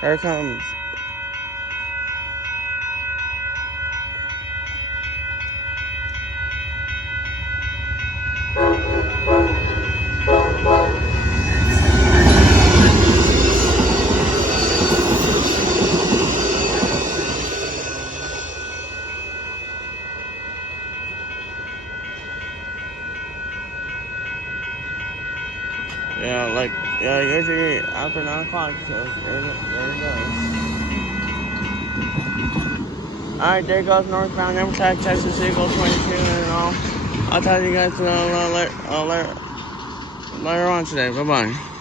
Here it comes. Yeah, usually after 9 o'clock, so there it goes. Alright, there goes Northbound Amtrak Texas Eagle 22 and all. I'll tell you guys later on today. Bye-bye.